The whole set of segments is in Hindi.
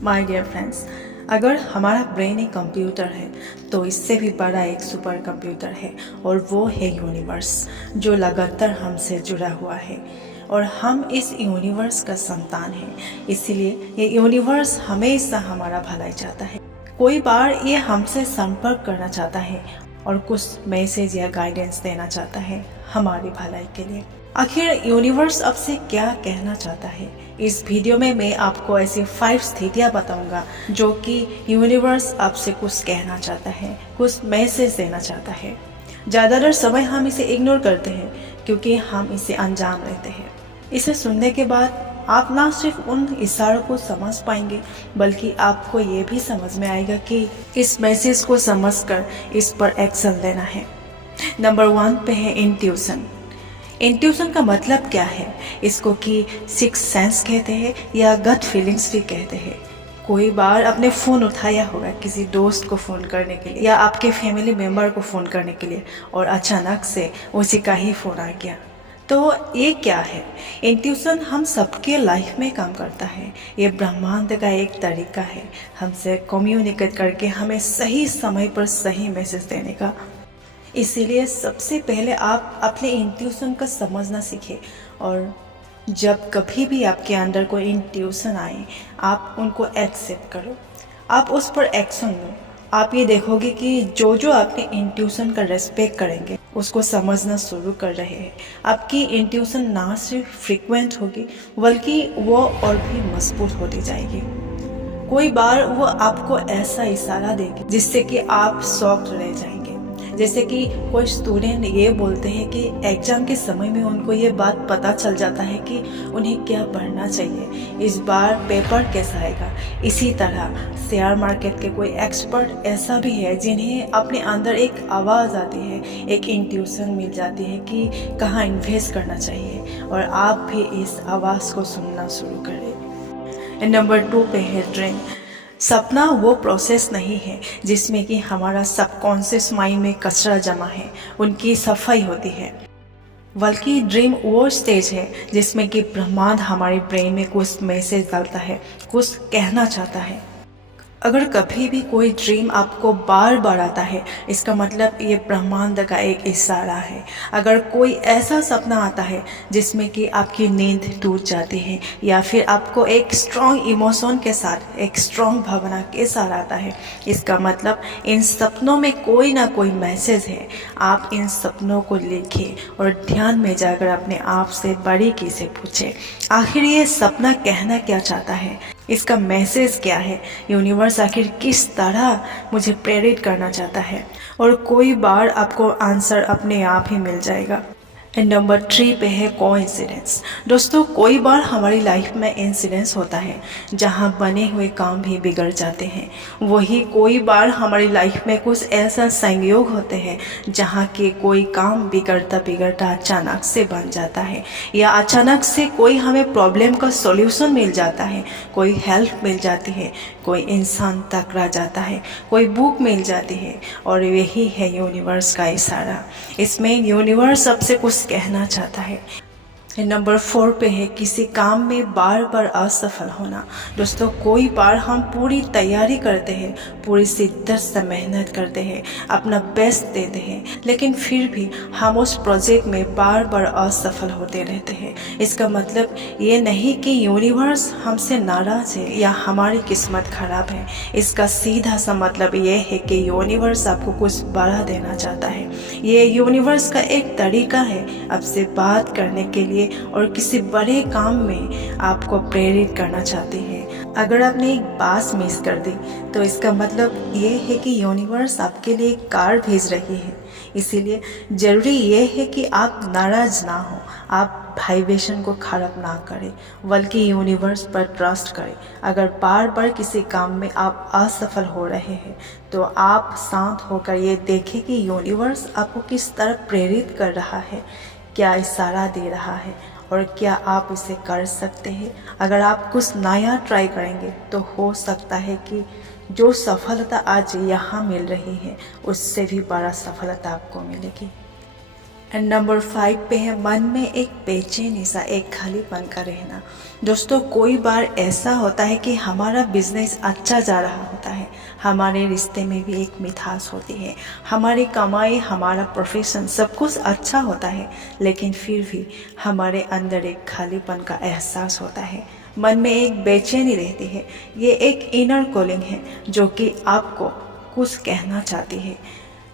माय डियर फ्रेंड्स, अगर हमारा ब्रेन एक कंप्यूटर है तो इससे भी बड़ा एक सुपर कंप्यूटर है और वो है यूनिवर्स, जो लगातार हमसे जुड़ा हुआ है और हम इस यूनिवर्स का संतान हैं। इसीलिए ये यूनिवर्स हमेशा हमारा भलाई चाहता है। कोई बार ये हमसे संपर्क करना चाहता है और कुछ मैसेज या गाइडेंस देना चाहता है हमारी भलाई के लिए। आखिर यूनिवर्स आपसे क्या कहना चाहता है? इस वीडियो में मैं आपको ऐसी 5 स्थितियाँ बताऊंगा जो कि यूनिवर्स आपसे कुछ कहना चाहता है, कुछ मैसेज देना चाहता है। ज़्यादातर समय हम इसे इग्नोर करते हैं क्योंकि हम इसे अनजान रहते हैं। इसे सुनने के बाद आप ना सिर्फ उन इशारों को समझ पाएंगे बल्कि आपको ये भी समझ में आएगा कि इस मैसेज को समझकर इस पर एक्शन लेना है। नंबर 1 पे है इंट्यूशन। इंट्यूशन का मतलब क्या है? इसको कि सिक्स सेंस कहते हैं या गट फीलिंग्स भी कहते हैं। कोई बार आपने फ़ोन उठाया होगा किसी दोस्त को फ़ोन करने के लिए या आपके फैमिली मेम्बर को फ़ोन करने के लिए और अचानक से उसी का ही फ़ोन आ गया। तो ये क्या है? इंट्यूशन हम सबके लाइफ में काम करता है। ये ब्रह्मांड का एक तरीका है हमसे कम्युनिकेट करके हमें सही समय पर सही मैसेज देने का। इसीलिए सबसे पहले आप अपने इंट्यूशन को समझना सीखें और जब कभी भी आपके अंदर कोई इंट्यूशन आए आप उनको एक्सेप्ट करो, आप उस पर एक्शन लो। आप ये देखोगे कि जो जो अपने इंट्यूशन का रेस्पेक्ट करेंगे उसको समझना शुरू कर रहे हैं, आपकी इंट्यूशन ना सिर्फ फ्रीक्वेंट होगी बल्कि वो और भी मजबूत होती जाएगी। कोई बार वो आपको ऐसा इशारा देगी जिससे कि आप शॉक्ड रह जाएंगे। जैसे कि कोई स्टूडेंट ये बोलते हैं कि एग्ज़ाम के समय में उनको ये बात पता चल जाता है कि उन्हें क्या पढ़ना चाहिए, इस बार पेपर कैसा आएगा। इसी तरह शेयर मार्केट के कोई एक्सपर्ट ऐसा भी है जिन्हें अपने अंदर एक आवाज़ आती है, एक इंट्यूशन मिल जाती है कि कहाँ इन्वेस्ट करना चाहिए और आप भी इस आवाज़ को सुनना शुरू करें। नंबर 2 पे है ड्रीम। सपना वो प्रोसेस नहीं है जिसमें कि हमारा सबकॉन्शियस माइंड में कचरा जमा है, उनकी सफाई होती है, बल्कि ड्रीम वो स्टेज है जिसमें कि ब्रह्मांड हमारे ब्रेन में कुछ मैसेज डालता है, कुछ कहना चाहता है। अगर कभी भी कोई ड्रीम आपको बार बार आता है इसका मतलब ये ब्रह्मांड का एक इशारा है। अगर कोई ऐसा सपना आता है जिसमें कि आपकी नींद टूट जाती है या फिर आपको एक स्ट्रॉन्ग इमोशन के साथ एक स्ट्रॉन्ग भावना के साथ आता है, इसका मतलब इन सपनों में कोई ना कोई मैसेज है। आप इन सपनों को लिखें और ध्यान में जाकर अपने आप से बारीकी से पूछें आखिर ये सपना कहना क्या चाहता है, इसका मैसेज क्या है, यूनिवर्स आखिर किस तरह मुझे प्रेरित करना चाहता है। और कोई बार आपको आंसर अपने आप ही मिल जाएगा। एंड नंबर 3 पे है कोइंसिडेंस। दोस्तों, कोई बार हमारी लाइफ में इंसिडेंस होता है जहां बने हुए काम भी बिगड़ जाते हैं। वही कोई बार हमारी लाइफ में कुछ ऐसा संयोग होते हैं जहां के कोई काम बिगड़ता बिगड़ता अचानक से बन जाता है या अचानक से कोई हमें प्रॉब्लम का सॉल्यूशन मिल जाता है, कोई हेल्प मिल जाती है, कोई इंसान टकरा जाता है, कोई बुक मिल जाती है और यही है यूनिवर्स का इशारा। इसमें यूनिवर्स सबसे कुछ कहना चाहता है। नंबर 4 पे है किसी काम में बार बार असफल होना। दोस्तों, कोई बार हम पूरी तैयारी करते हैं, पूरी शिद्दत से मेहनत करते हैं, अपना बेस्ट देते हैं, लेकिन फिर भी हम उस प्रोजेक्ट में बार बार असफल होते रहते हैं। इसका मतलब ये नहीं कि यूनिवर्स हमसे नाराज़ है या हमारी किस्मत खराब है। इसका सीधा सा मतलब ये है कि यूनिवर्स आपको कुछ बड़ा देना चाहता है। ये यूनिवर्स का एक तरीका है आपसे बात करने के लिए और किसी बड़े काम में आपको प्रेरित करना चाहती है। अगर आपने एक बात मिस कर दी तो इसका मतलब ये है कि यूनिवर्स आपके लिए एक कार भेज रही है। इसीलिए ज़रूरी ये है कि आप नाराज़ ना हो, आप वाइब्रेशन को खराब ना करें बल्कि यूनिवर्स पर ट्रस्ट करें। अगर बार बार किसी काम में आप असफल हो रहे हैं तो आप शांत होकर ये देखें कि यूनिवर्स आपको किस तरह प्रेरित कर रहा है, क्या इशारा दे रहा है और क्या आप इसे कर सकते हैं। अगर आप कुछ नया ट्राई करेंगे तो हो सकता है कि जो सफलता आज यहाँ मिल रही है उससे भी बड़ा सफलता आपको मिलेगी। एंड नंबर 5 पे है मन में एक बेचैनी सा, एक खालीपन का रहना। दोस्तों, कोई बार ऐसा होता है कि हमारा बिजनेस अच्छा जा रहा होता है, हमारे रिश्ते में भी एक मिठास होती है, हमारी कमाई, हमारा प्रोफेशन सब कुछ अच्छा होता है, लेकिन फिर भी हमारे अंदर एक खालीपन का एहसास होता है, मन में एक बेचैनी रहती है। ये एक इनर कॉलिंग है जो कि आपको कुछ कहना चाहती है।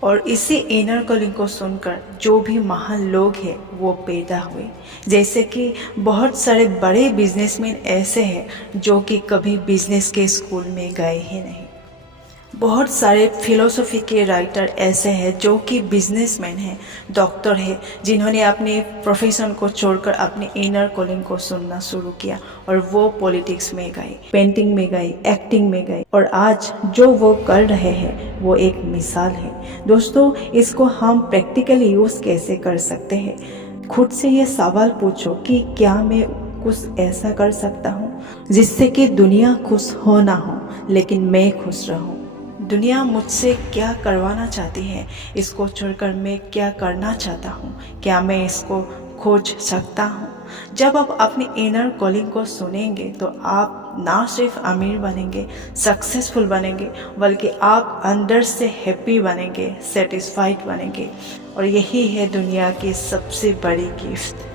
और इसी इनर कॉलिंग को सुनकर जो भी महान लोग हैं वो पैदा हुए। जैसे कि बहुत सारे बड़े बिजनेसमैन ऐसे हैं जो कि कभी बिजनेस के स्कूल में गए ही नहीं। बहुत सारे फिलोसफी के राइटर ऐसे हैं जो कि बिजनेसमैन हैं, डॉक्टर हैं, जिन्होंने अपने प्रोफेशन को छोड़कर अपने इनर कॉलिंग को सुनना शुरू किया और वो पॉलिटिक्स में गए, पेंटिंग में गए, एक्टिंग में गए, और आज जो वो कर रहे हैं वो एक मिसाल है। दोस्तों, इसको हम प्रैक्टिकली यूज़ कैसे कर सकते हैं? खुद से ये सवाल पूछो कि क्या मैं कुछ ऐसा कर सकता हूँ जिससे कि दुनिया खुश हो ना हो, लेकिन मैं खुश रहूँ। दुनिया मुझसे क्या करवाना चाहती है, इसको छोड़कर मैं क्या करना चाहता हूँ, क्या मैं इसको खोज सकता हूँ? जब आप अपनी इनर कॉलिंग को सुनेंगे तो आप ना सिर्फ अमीर बनेंगे, सक्सेसफुल बनेंगे, बल्कि आप अंदर से हैप्पी बनेंगे, सेटिस्फाइड बनेंगे। और यही है दुनिया की सबसे बड़ी गिफ्ट।